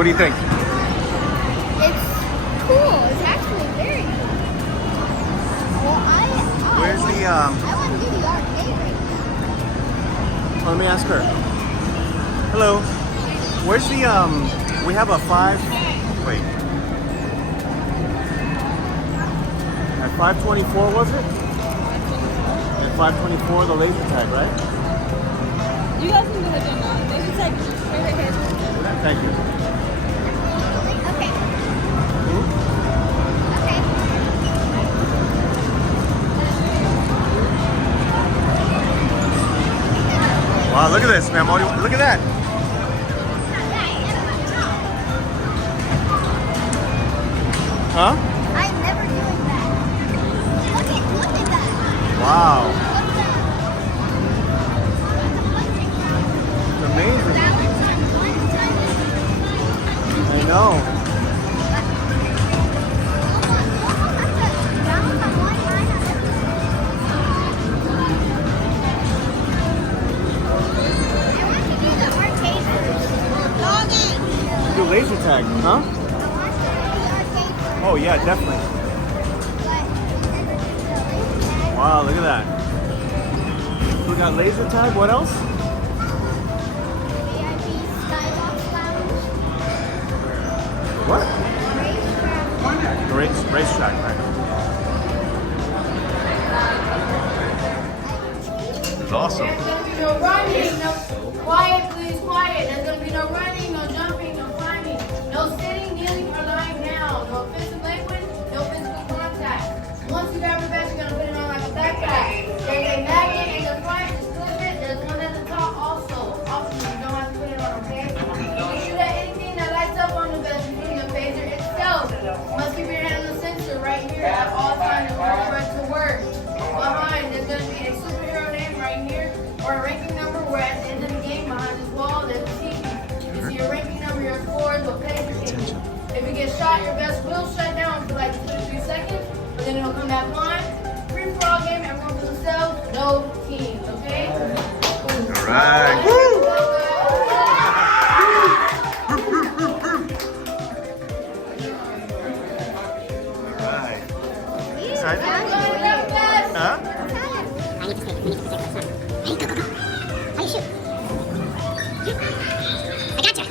What do you think? It's cool. It's actually very cool. Well, Where's the I want to do the arcade right now. Oh, let me ask her. Hello. Where's the we have a 5. Wait. At 524 was it? At 524 the laser tag, right? You guys can do it or not. Laser tag straight ahead. Thank you. Okay. Hmm? Okay. Wow, look at this, man. Look at that. Huh? I'm never doing that. Look at that. Wow. Look at that. It's amazing. Balance on one side. I know. Balance on one side. I want to do the arcade first. Do laser tag, huh? Oh yeah, definitely. Wow, look at that. We got laser tag. What else? What? The racetrack, right? It's awesome. There's going to be no running, no quiet, please, quiet. There's going to be no running, no jumping, no climbing, no sitting, kneeling, or lying down, no offensive language, no physical contact. Once you grab your vest, you're going to put it on like a backpack. There's a magnet in the front, just clip it. There's one at the top also. Optional, you don't have to put it on, okay? You can shoot at anything that lights up on the vest, including the phaser itself. You must keep your hand on the sensor right here at all times in order for it to work. Behind, there's going to be a superhero name right here, or a ranking number where at the end of the game, behind this wall, there's a TV. You see your ranking number, your scores, what plays you take. If you get shot, your vest will shut down for like 2 to 3 seconds, but then it'll come back on. Free-for-all game, everyone for themselves, no teams, okay? All right. All right. Excited? Huh? I need to take it. Hey, go. How do you shoot? I gotcha.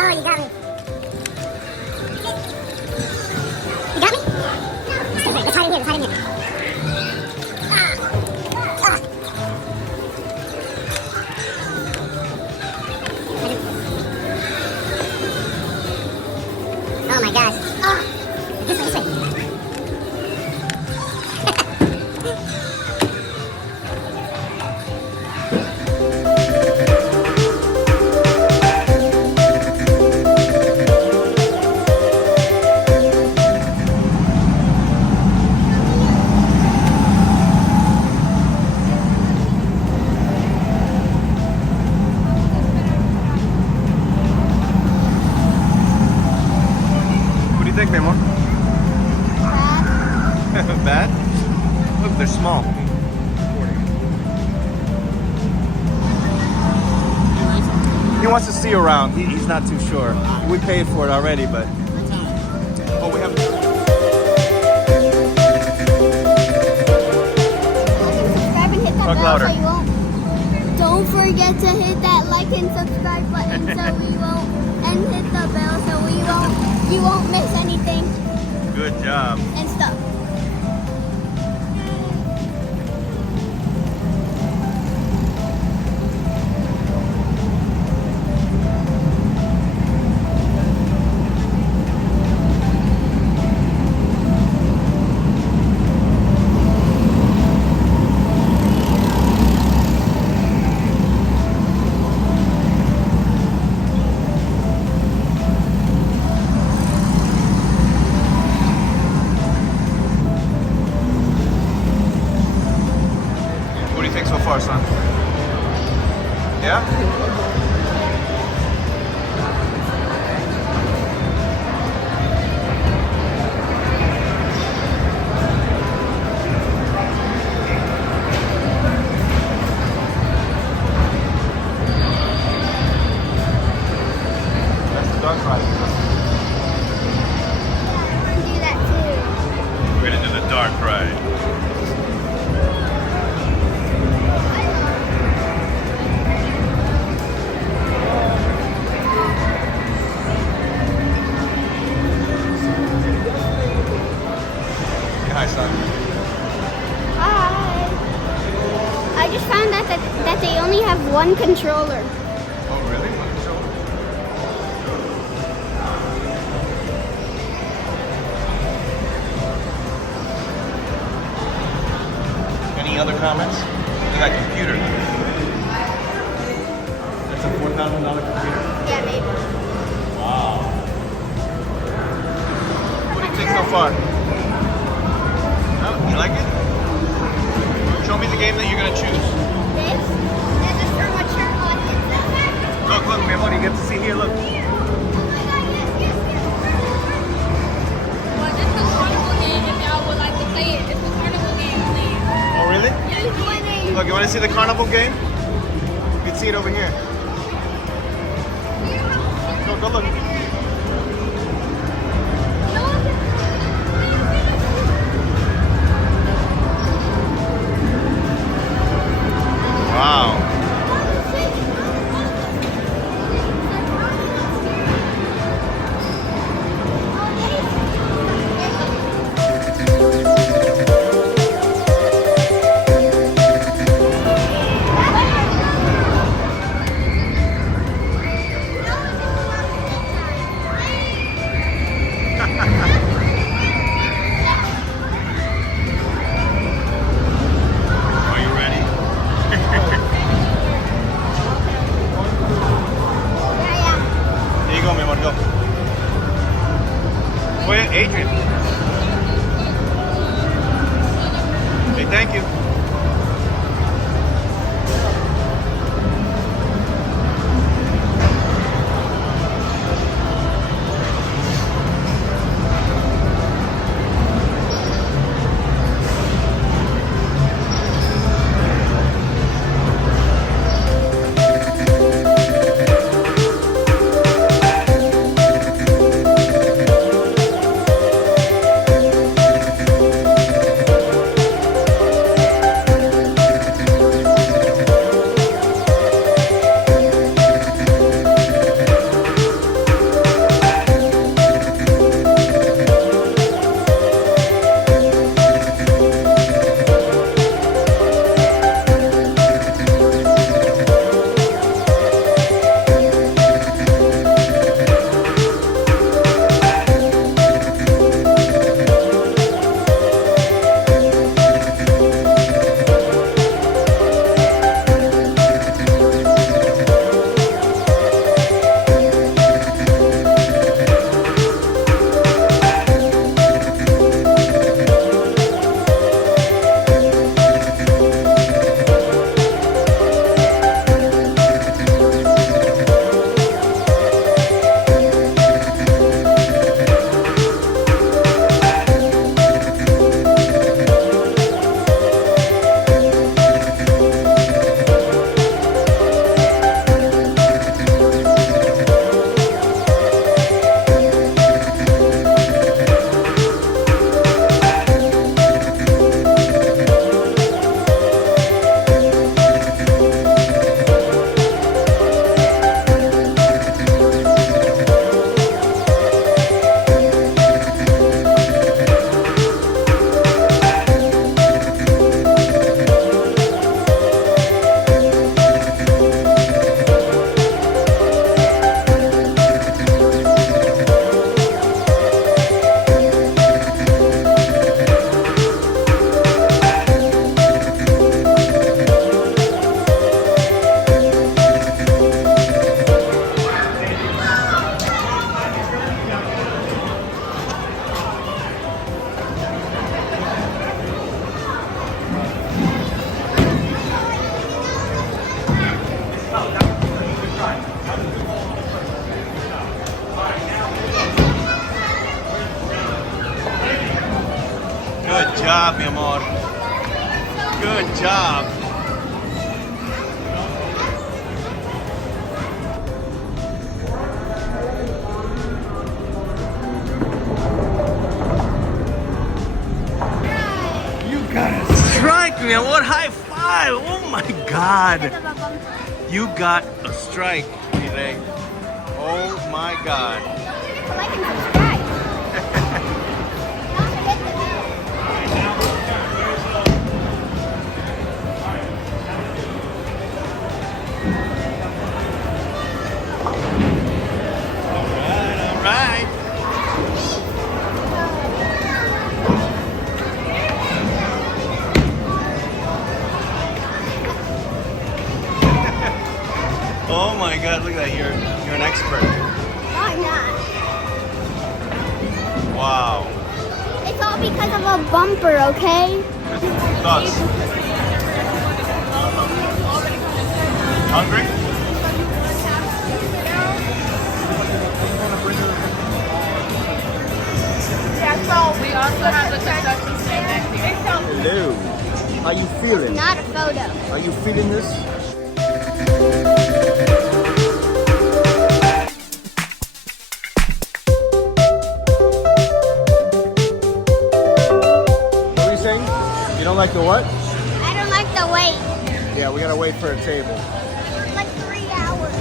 Oh, you got me. You got me? Let's hide in here. Oh my gosh. Oh, this way. What do you think, Memo? Bad? Look, they're small. He wants to see around. He's not too sure. We paid for it already, but... Oh, we have... Subscribe and hit that Talk bell louder. so you won't. Don't forget to hit that like and subscribe button so we won't, and hit the bell so you won't miss anything Good job. and stuff. Yeah? That's the dark ride. I want to do that too. We're gonna do the dark ride. Say hi, son. Hi. I just found out that they only have one controller. Oh, really? One controller? Any other comments? Look at that computer. That's a $4,000 computer? Yeah, maybe. Wow. What do you think so far? Oh, you like it? Show me the game that you're gonna choose. This is for mature audiences. Look, look, man, what do you get to see here? Look. Oh my God, yes. Well, this is a carnival game if y'all would like to play it. It's a carnival game, please. Oh, really? He's winning. Look, you want to see the carnival game? You can see it over here. Go look. Wow. Are you ready? There you go, mi amor, go. Wait, Adrian. Hey, thank you. Good job. You got a strike, man. What high five? Oh my God. You got a strike, Elaine. Oh my God. Like and subscribe. All right. Oh my God, look at that. You're an expert. No, I'm not. Wow. It's all because of a bumper, okay? Thoughts? Hungry? Yeah, so we also have the construction stand back there. Hello. How you feeling? Not a photo. Are you feeling this? What were you saying? You don't like the what? I don't like the wait. Yeah, we gotta wait for a table. Like 3 hours.